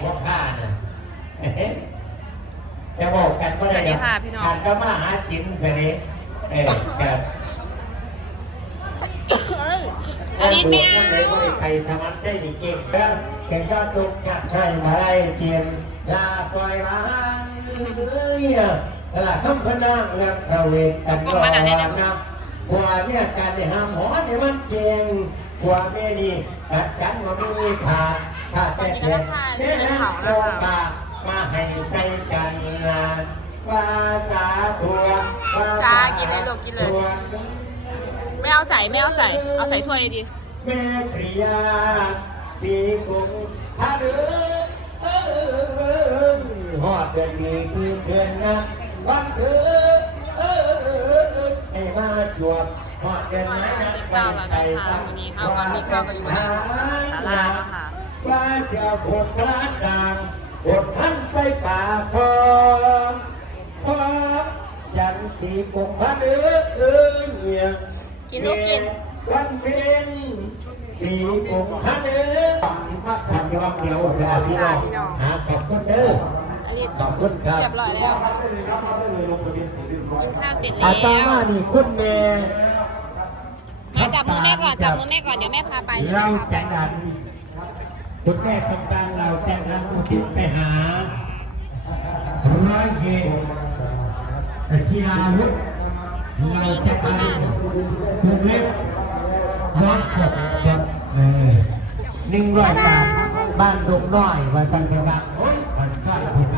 พวกข้าน่ะจะบอกกันก็ได้สวัสดีค่ะพี่น้องการก็มาหากินแค่นี้เออแต่อันนี้ไม่เอาเอาไปทำมันได้ดีเก่งแล้วเก่งก็ตุกกัดใช่มาไล่เทียนลาปล่อยมาเอ้ยตลาดคำพนังเงเราเวทกันก็นะกว่าเนี่ยการในห้ามหอเนี่ยมันเก่ง กว่าแม่นี่ตัดกันมามีขาดขาดแต่เพียงแม่นั้นลงมามาให้ใจกันนะว่าสาตัวว่าจ้ากินเลยลูกกินเลยไม่เอาใส่ไม่เอาใส่ เอาใส่ถ้วยดี แม่ปริยาที่กรุงฮารือเออฮอดเดือนดีคือเดือนนะวันเกิดเออให้ มาจวบฮอดเดือนไหนนะเจ้าแล้วนะคะวันนี้ข้าวันนี้ข้าก็อยู่ในศาลาแล้วค่ะว่าจะบทพระดังบทท่านไปป่าพอมพอมยันตีกงพระเนื้อเอ้ยเนี่ยกินลูกกินวันเพ็ญสีกงพระเนื้อพระธรรมยอมเดียวเวลาพี่น้องหาขอบคุณเด้อ อันนี้ขอบคุณครับเรียบร้อยแล้วกินข้าวเสร็จแล้อาวตามานี่คุณแม่มาจับมือแม่ก่อนจับมือแม่ก่อนเดี๋ยวแม่พาไปเราจะดันคุณแม่ทำการเราจะนำอุทิศไปหาร้อยเอกชีลาวุฒิเราจะไปคุณเล็กร้อยกดกดเออหนึ่งร้อยบาทบ้านดงน้อยว่าตั้งแต่ว่าโอ๊ยมันก็ผิดพลาดกันเลยเนาะ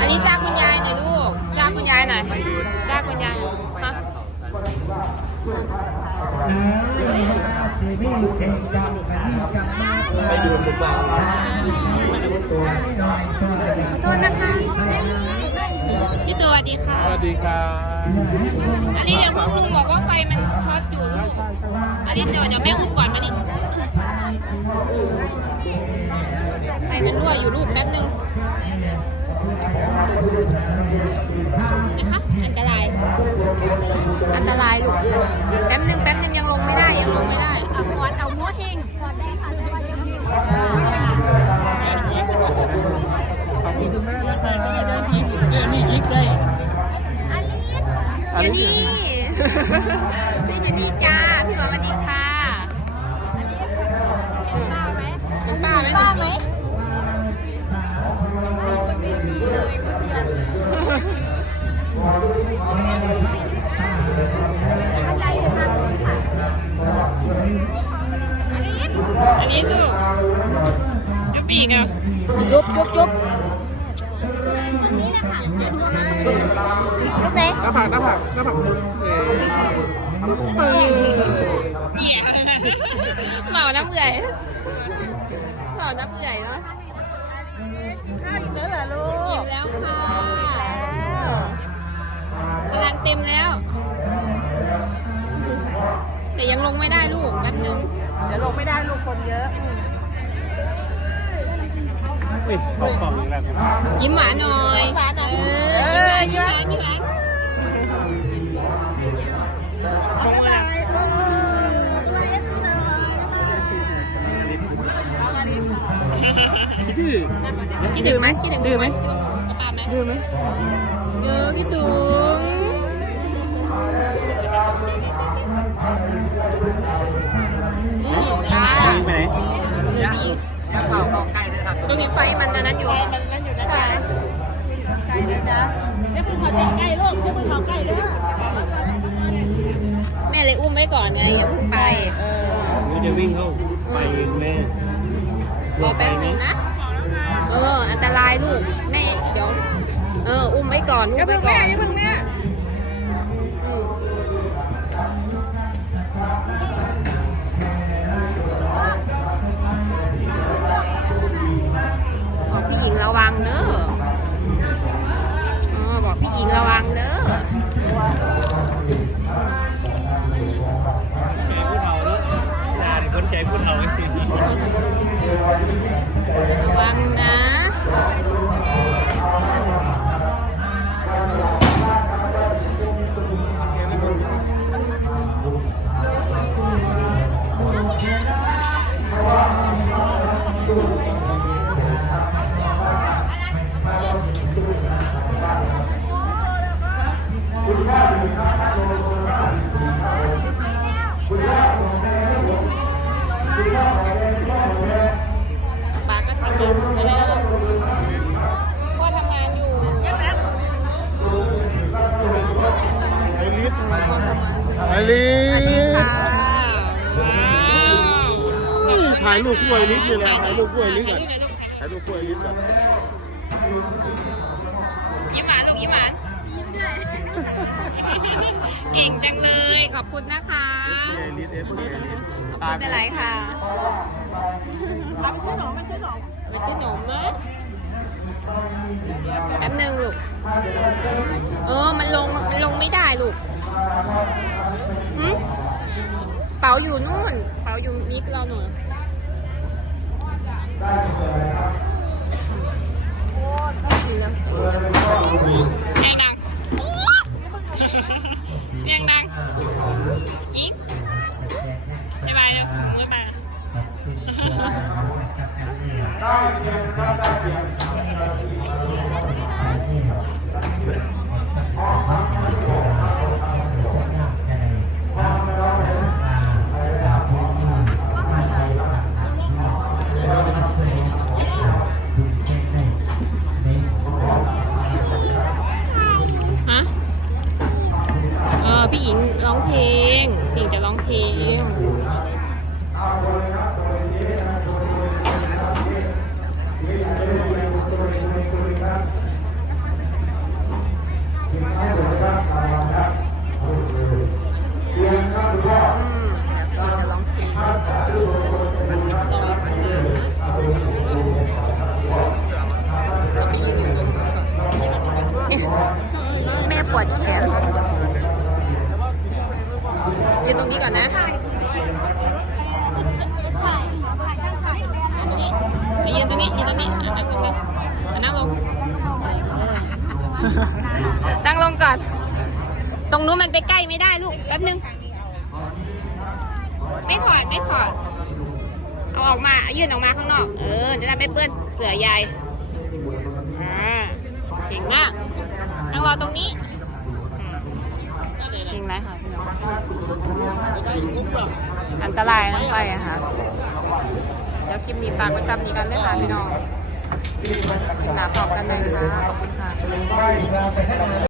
อันนี้จ้าคุณยายนี่ลูก จ้าคุณยายหน่อย จ้าคุณยายฮะไปดูทุกวันขอโทษนะคะพี่ตัวสวัสดีค่ะ สวัสดีครับอันนี้เดี๋ยวเพิ่งลุงบอกว่าไฟมันช็อตอยู่ อันนี้เดี๋ยวเดี๋ยวแม่อุ้มก่อนมาดิ ไฟมันรั่วอยู่ลูกแป๊บนึงนะคะอันตราย อันตรายลูกแป๊บนึงแป๊บนึงยังลงไม่ได้ยังลงไม่ได้เอาหมอนเอาหัวเฮงขอบคุณคุณแม่นะครับเนี่ยนี่ยิกได้อยู่นี่พี่อยู่นี่จ้า ยุบปีกอะยุบยุบยุบนี่แหละค่ะยุบไหนหน้าผากหน้าผากหน้าผากเออเนี่ยเหมาน้ำเอื่อยเหมาน้ำเอื่อยเนาะข้าวอีกแล้วเหรอลูอิ่กมแล้วค่ะแล้วพลังเต็มแล้ว แต่ยังลงไม่ได้ลูกแป๊บนึงเดี๋ยวลงไม่ได้ลูกคนเยอะ อืมเฮ้ยของกล่องอีกแล้วครับยิ้มหวานหน่อยหวานหน่อยเอเอออยิ้มหวานยิ้มหวานบ๊ายบายเออบ๊ายบายเอฟซีหน่อยดื้อคิดถึงไหมคิดถึงดื้อไหมกระปาไหมดื้อไหมเยอะพี่ถุง ไฟมันอันนั้นอยู่มันนั่นอยู่นะใช่ไก่นะจ๊ะเดี๋ยวมึงขอจับไก่ลูกเดี๋ยวมึงขอไก่เด้อแม่เลยอุ้มไว้ก่อนไงอย่าเพิ่งไป เออเดี๋ยวจะวิ่งเข้าไปเองแม่รอแป๊บนึงนะ เออ อันตรายลูก แม่ เดี๋ยว เออ อุ้มไว้ก่อน อุ้มไว้ก่อนอย่าเพิ่งแม่านอยู่ไอริสวัสดีสค่ะว้าวถ่ายรูปคู่ไอริสนี่แหละถ่ายรูปคู่ไอริสก่อนถ่ายรูปหน่อยลูกถ่ายรูปคู่ไอริสก่อนยิ้มหวานลูกยิ้มหวานเก่งจังเลย ขอบคุณนะคะเอฟซีไอริสเอฟซีไอริสขอบคุณหลายๆค่ะเอาไม่ใช่หนอไม่ใช่หนอไม่ใช่หนมนะ แป๊บหนึงลูก เออ มันลง มันลงไม่ได้ลูกหืมเป๋าอยู่นู่น เป๋าอยู่มิกเราหนูเรียงดังเรียงดังยิงบ๊ายบายนะบ๊ายบา ปวดแขนยืนตรงนี้ก่อนนะยืนตรงนี้ยืนตรงนี้นั่งลงเลยนั่งลง นั่งลงก่อน ตรงนู้นมันไปใกล้ไม่ได้ลูก แป๊บนึง ไม่ถอด ไม่ถอด เอาออกมา ยื่นออกมาข้างนอก เออ จะได้ไม่เปื้อนเสือยายอ่าเก่งมากนั่งรอตรงนี้อืมเก่งไรค่ะพี่น้อง อันตรายลงไปอะค่ะเดี๋ยวคลิปนี้ฝากไว้ซ้ำนี้กันด้วยค่ะพี่น้องหนาพบกันเลยค่ะขอบคุณค่ะ